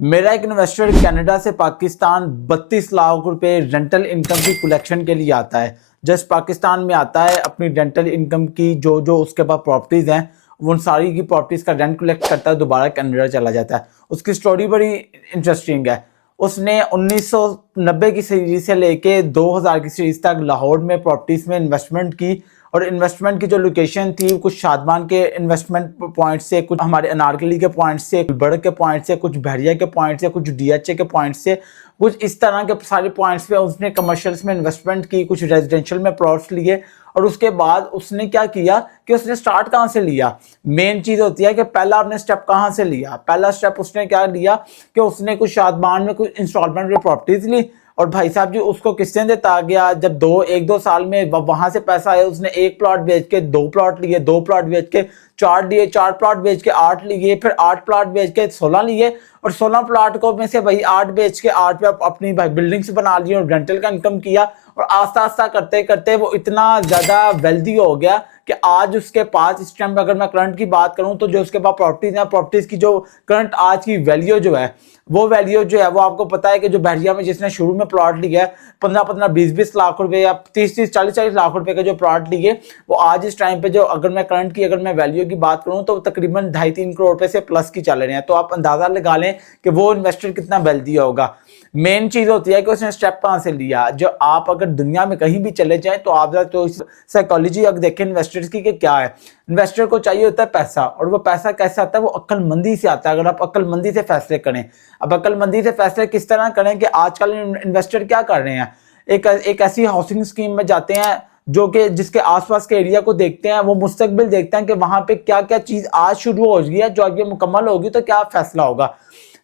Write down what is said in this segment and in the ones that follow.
मेरा एक investor Canada से पाकिस्तान 32 लाख रुपए रेंटल इनकम की कलेक्शन के लिए आता है। जस्ट पाकिस्तान में आता है, अपनी रेंटल इनकम की जो जो उसके पास प्रॉपर्टीज़ हैं उन सारी की प्रॉपर्टीज़ का रेंट कलेक्ट करता है, दोबारा कनाडा चला जाता है। उसकी स्टोरी बड़ी इंटरेस्टिंग है। उसने 1990 की सीरीज से लेके 2000 की सीरीज तक लाहौर में प्रॉपर्टीज़ में इन्वेस्टमेंट की, और इन्वेस्टमेंट की जो लोकेशन थी कुछ शादमान के इन्वेस्टमेंट पॉइंट से, कुछ हमारे अनारकली के पॉइंट से, बड़ के पॉइंट से, कुछ बहरिया के पॉइंट से, कुछ डीएचए के पॉइंट से, कुछ इस तरह के सारे पॉइंट्स पे उसने कमर्शियल्स में इन्वेस्टमेंट की, कुछ रेजिडेंशियल में प्लॉट्स लिए। और उसके बाद उसने क्या किया कि उसने स्टार्ट कहाँ से लिया। मेन चीज़ होती है कि पहला आपने स्टेप कहाँ से लिया। पहला स्टेप उसने क्या लिया कि उसने कुछ शादमान में कुछ इंस्टॉलमेंट में प्रॉपर्टीज ली, और भाई साहब जी उसको किसने देता गया। जब एक दो साल में वहां से पैसा आया, उसने एक प्लॉट बेच के दो प्लॉट लिए, दो प्लॉट बेच के चार लिए, चार प्लॉट बेच के आठ लिए, फिर आठ प्लॉट बेच के 16 लिए, और 16 प्लॉट को में से भाई आठ बेच के आठ पे अपनी भाई बिल्डिंग्स बना ली और रेंटल का इनकम किया। और आस्ता आस्ता करते करते वो इतना ज्यादा वेल्दी हो गया कि आज उसके पास इस टाइम अगर मैं करंट की बात करूं तो जो उसके पास प्रॉपर्टीज है, प्रॉपर्टीज की जो करंट आज की वैल्यू जो है, वो वैल्यू जो है वो आपको पता है कि जो बहरिया में जिसने शुरू में प्लॉट लिया है 15-20 लाख रुपए या 30-30 40-40 लाख रुपए के जो प्लॉट लिए, वो आज इस टाइम पे जो अगर मैं करंट की अगर मैं वैल्यू की बात करूं तो तकरीबन 2.5-3 करोड़ रुपए से प्लस की चल रहे हैं। तो आप अंदाजा लगा लें कि वो इन्वेस्टर कितना वेल्दी होगा। मेन चीज होती है कि उसने स्टेप कहां से लिया। जो आप अगर दुनिया में कहीं भी चले जाएं तो आप तो साइकोलॉजी अगर देखें इन्वेस्टर्स की कि क्या है, इन्वेस्टर को चाहिए होता है पैसा, और वो पैसा कैसे आता है, वो अक्लमंदी से आता है। अगर आप अक्लमंदी से फैसले करें, अब अक्लमंदी से फैसले किस तरह करें कि आजकल इन्वेस्टर क्या कर रहे हैं, एक ऐसी हाउसिंग स्कीम में जाते हैं जो कि जिसके आसपास के एरिया को देखते हैं, वो मुस्तकबिल देखते हैं कि वहां पे क्या क्या चीज आज शुरू हो गई है, जो आगे मुकम्मल होगी तो क्या फैसला होगा।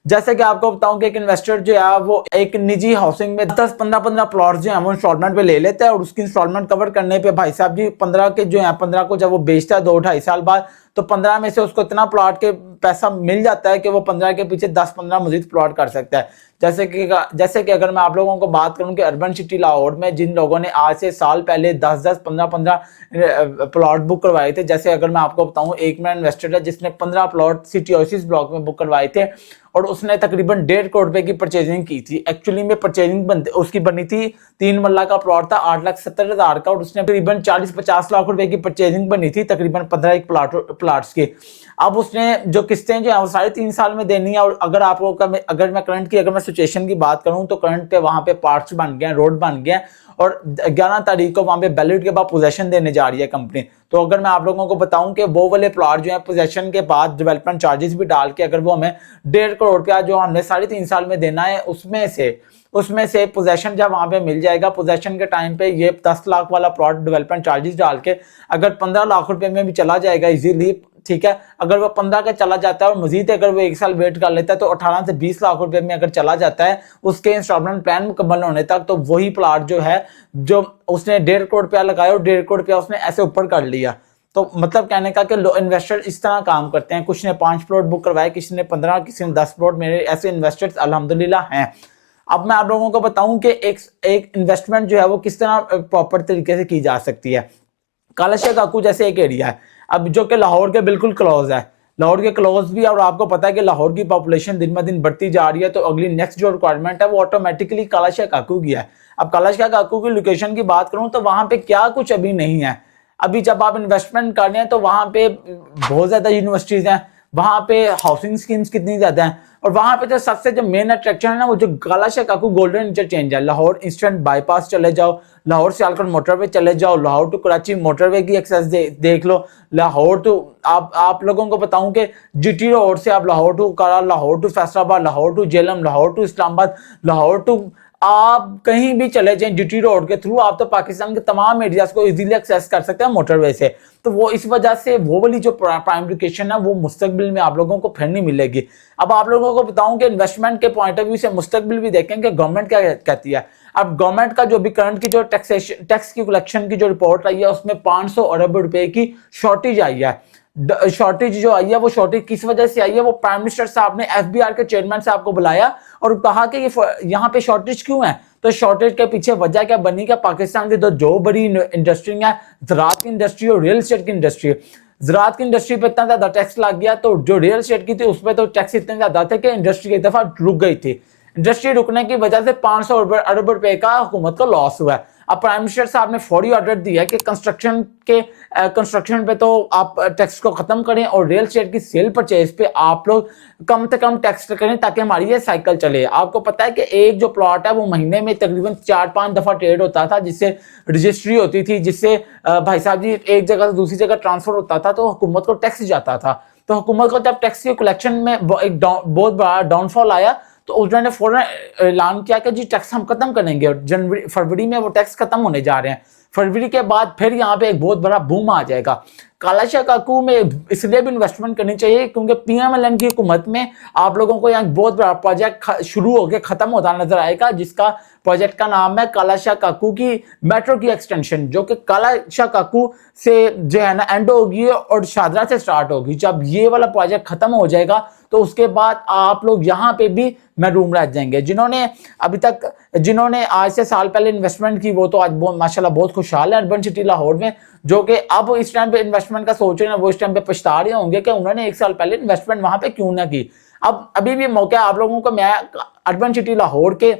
जैसे कि आपको बताऊं कि एक इन्वेस्टर जो है वो एक निजी हाउसिंग में 10-15 प्लॉट जो है वो इंस्टॉलमेंट पे ले लेता है, और उसकी इंस्टॉलमेंट कवर करने पे भाई साहब जी 15 के जो है 15 को जब वो बेचता है 2-2.5 साल बाद, तो 15 में से उसको इतना प्लॉट के पैसा मिल जाता है कि वो 15 के पीछे 10-15 मजीद प्लॉट कर सकता है। जैसे कि अगर मैं आप लोगों को बात करूं कि अर्बन सिटी लाहौर में जिन लोगों ने आज से साल पहले 10-10 15-15 प्लॉट बुक करवाए थे, जैसे अगर मैं आपको बताऊं एक मेरा इन्वेस्टर है जिसने 15 प्लॉट सिटी ओसिस ब्लॉक में बुक करवाए थे, और उसने तकरीबन 1.5 करोड़ रुपए की परचेजिंग की थी। एक्चुअली में परचेजिंग उसकी बनी थी 3 मरला का प्लॉट था 8,70,000 का, और उसने तकरीबन 40-50 लाख रुपए की परचेजिंग बनी थी तकरीबन 15 एक प्लाट्स की। अब उसने जो किस्तें जो है वो 3.5 साल में देनी है। और अगर आपको अगर मैं करंट की अगर मैं सिचुएशन की बात करूं तो करंट पे वहां पे पार्क्स बन गए, रोड बन गए, और 11 तारीख को वहां पे बैलेट के बाद पोजेशन देने जा रही है कंपनी। तो अगर मैं आप लोगों को बताऊं कि वो वाले प्लॉट जो है पोजेशन के बाद डेवलपमेंट चार्जेस भी डाल के अगर वो हमें 1.5 करोड़ रुपया जो हमने 3.5 साल में देना है, उसमें से पोजेशन जब वहां पे मिल जाएगा, पोजेशन के टाइम पे ये 10 लाख वाला प्लॉट डेवलपमेंट चार्जेस डाल के अगर 15 लाख रुपए में भी चला जाएगा इजीली, ठीक है। अगर वो 15 का चला जाता है और मजीद अगर वो 1 साल वेट कर लेता है तो 18 से 20 लाख रुपए में अगर चला जाता है उसके इंस्टॉलमेंट प्लान मुकम्मल होने तक, तो वही प्लॉट जो है जो उसने 1.5 करोड़ रुपया लगाया और 1.5 करोड़ रुपया उसने ऐसे ऊपर कर लिया। तो मतलब कहने का कि इन्वेस्टर इस तरह काम करते हैं। कुछ ने 5 प्लॉट बुक करवाए, किसी ने 15, किसी ने 10 प्लॉट। मेरे ऐसे इन्वेस्टर्स अल्हम्दुलिल्लाह हैं। अब मैं आप लोगों को बताऊं कि एक इन्वेस्टमेंट जो है वो किस तरह प्रॉपर तरीके से की जा सकती है। कालाशाह काकू जैसे एक एरिया है अब जो कि लाहौर के बिल्कुल क्लोज है, लाहौर के क्लोज भी, और आपको पता है कि लाहौर की पॉपुलेशन दिन ब दिन बढ़ती जा रही है, तो अगली नेक्स्ट जो रिक्वायरमेंट है वो ऑटोमेटिकली कालाशाह काकू की है। अब कालाशाह काकू की लोकेशन की बात करूं तो वहां पे क्या कुछ अभी नहीं है। अभी जब आप इन्वेस्टमेंट कर रहे हैं तो वहां पे बहुत ज्यादा यूनिवर्सिटीज हैं, वहां पे हाउसिंग स्कीम्स कितनी ज्यादा हैं, और वहां पे जो सबसे जो मेन अट्रैक्शन है ना वो जो कालाशाह काकू गोल्डन इंटरचेंज है। लाहौर ईस्टर्न बाईपास चले जाओ, लाहौर सियालकोट मोटरवे चले जाओ, लाहौर टू कराची मोटरवे की एक्सेस देख लो। लाहौर टू आप लोगों को बताऊं कि जीटी रोड से आप लाहौर टू करा, Lahore to Faisalabad, Lahore to Jhelum, Lahore to Islamabad, Lahore to आप कहीं भी चले जाएं जीटी रोड के थ्रू आप तो पाकिस्तान के तमाम एरियाज को इजीली एक्सेस कर सकते हैं मोटरवे से। तो वो इस वजह से वो वाली जो प्राइम लोकेशन है वो मुस्तकबिल में आप लोगों को फिर नहीं मिलेगी। अब आप लोगों को बताऊं कि इन्वेस्टमेंट के पॉइंट ऑफ व्यू से मुस्तकबिल भी देखें कि गवर्नमेंट क्या कहती है। अब गवर्नमेंट का जो भी करंट की जो टैक्स की कलेक्शन की जो रिपोर्ट आई है उसमें 500 अरब रुपए की शॉर्टेज आई है। शॉर्टेज जो आई है वो शॉर्टेज किस वजह से आई है, वो प्राइम मिनिस्टर साहब ने एफबीआर के चेयरमैन साहब को बुलाया और कहा कि ये यहाँ पे शॉर्टेज क्यों है। तो शॉर्टेज के पीछे वजह क्या बनी, क्या पाकिस्तान की जो बड़ी इंडस्ट्री है, ज़राअत की इंडस्ट्री और रियल एस्टेट की इंडस्ट्री। ज़राअत की इंडस्ट्री पे इतना ज़्यादा टैक्स लग गया, तो जो रियल एस्टेट की थी उस पर तो टैक्स इतने ज़्यादा थे कि इंडस्ट्री एक दफ़ा रुक गई थी। इंडस्ट्री रुकने की वजह से 500 अरब रुपए का हुकूमत को लॉस हुआ है। अब प्राइम मिनिस्टर साहब ने फौरी ऑर्डर दिया है कि कंस्ट्रक्शन पे तो आप टैक्स को खत्म करें और रियल एस्टेट की सेल परचेज पे आप लोग कम से कम टैक्स करें ताकि हमारी ये साइकिल चले। आपको पता है कि एक जो प्लॉट है वो महीने में तकरीबन 4-5 दफा ट्रेड होता था, जिससे रजिस्ट्री होती थी, जिससे भाई साहब जी एक जगह से दूसरी जगह ट्रांसफर होता था, तो हुकूमत को टैक्स जाता था। तो हुकूमत को जब टैक्स के कलेक्शन में एक बहुत बड़ा डाउनफॉल आया तो उन्होंने फौरन ऐलान किया कि जी टैक्स हम खत्म करेंगे, और जनवरी फरवरी में वो टैक्स खत्म होने जा रहे हैं। फरवरी के बाद फिर यहाँ पे एक बहुत बड़ा बूम आ जाएगा। कालाशाह काकू में इसलिए भी इन्वेस्टमेंट करनी चाहिए क्योंकि पीएमएलएन की हुकूमत में आप लोगों को यहाँ बहुत बड़ा प्रोजेक्ट शुरू होकर खत्म होता नजर आएगा, जिसका प्रोजेक्ट का नाम है कालाशाह काकू की मेट्रो की एक्सटेंशन, जो कि कालाशाह काकू से जो है ना एंड होगी और शादरा से स्टार्ट होगी। जब ये वाला प्रोजेक्ट खत्म हो जाएगा तो उसके बाद आप लोग यहाँ पे भी महरूम रह जाएंगे। जिन्होंने आज से साल पहले इन्वेस्टमेंट की वो तो आज माशाल्लाह बहुत खुशहाल है अर्बन सिटी लाहौर में, जो कि अब इस टाइम पे इन्वेस्टमेंट का सोच रहे हैं, वो इस टाइम पे पछता रहे होंगे कि उन्होंने एक साल पहले इन्वेस्टमेंट वहां पे क्यों ना की। अब अभी भी मौका है आप लोगों को, मैं अर्बन सिटी लाहौर के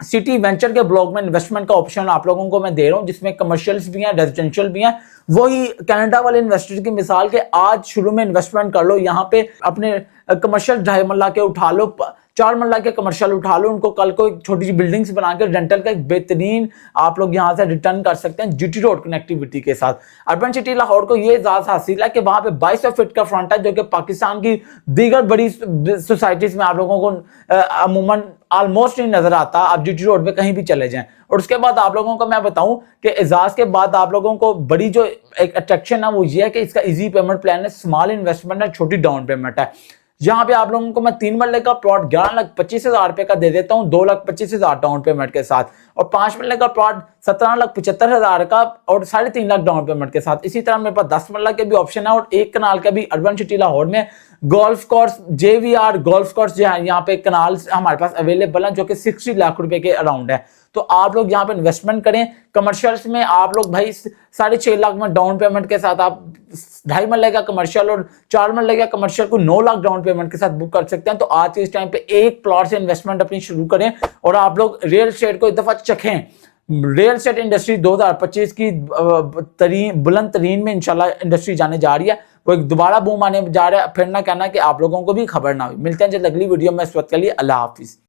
सिटी वेंचर के ब्लॉक में इन्वेस्टमेंट का ऑप्शन आप लोगों को मैं दे रहा हूं, जिसमें कमर्शियल्स भी हैं, रेजिडेंशियल भी हैं। वही कनाडा वाले इन्वेस्टर की मिसाल के आज शुरू में इन्वेस्टमेंट कर लो, यहाँ पे अपने कमर्शियल 2.5 मरला के उठा लो, 4 मरला के कमर्शियल उठा लो, उनको कल को एक छोटी सी बिल्डिंग्स बना के रेंटल का एक बेहतरीन आप लोग यहाँ से रिटर्न कर सकते हैं जीटी रोड कनेक्टिविटी के साथ। अर्बन सिटी लाहौर को ये एजाज हासिल है कि वहां पे 2200 फीट का फ्रंट है, जो कि पाकिस्तान की दीगर बड़ी सोसाइटीज में आप लोगों को अमूमन ऑलमोस्ट नहीं नजर आता। आप जीटी रोड पे कहीं भी चले जाएं। और उसके बाद आप लोगों को मैं बताऊं कि एजाज के बाद आप लोगों को बड़ी जो एक अट्रैक्शन है वो ये है कि इसका इजी पेमेंट प्लान है, स्मॉल इन्वेस्टमेंट है, छोटी डाउन पेमेंट है। यहाँ पे आप लोगों को मैं 3 मरले का प्लॉट 11,25,000 रुपए का दे देता हूँ 2,25,000 डाउन पेमेंट के साथ, और 5 मरले का प्लॉट 17,75,000 का और 3.5 लाख डाउन पेमेंट के साथ। इसी तरह मेरे पास 10 मरला के भी ऑप्शन है और 1 कनाल का भी अर्बन सिटी लाहौर में golf course JVR golf course जो है यहाँ पे कनाल हमारे पास अवेलेबल है, जो कि 60 लाख रुपए के अराउंड है। तो आप लोग यहाँ पे इन्वेस्टमेंट करें। कमर्शियल्स में आप लोग भाई 6.5 लाख में डाउन पेमेंट के साथ आप 2.5 मरले का कमर्शियल और 4 मरले का कमर्शियल को 9 लाख डाउन पेमेंट के साथ बुक कर सकते हैं। तो आज के इस टाइम पे एक प्लॉट से इन्वेस्टमेंट अपनी शुरू करें और आप लोग रियल एस्टेट को एक दफा चखें। रियल एस्टेट इंडस्ट्री 2025 की बुलंद तरीन में इंशाल्लाह इंडस्ट्री जाने जा रही है, वो एक दोबारा बूम आने जा रहा है। फिर ना कहना कि आप लोगों को भी खबर ना हुई। मिलते हैं जल्द अगली वीडियो में, इस वक्त के लिए अल्लाह हाफिज।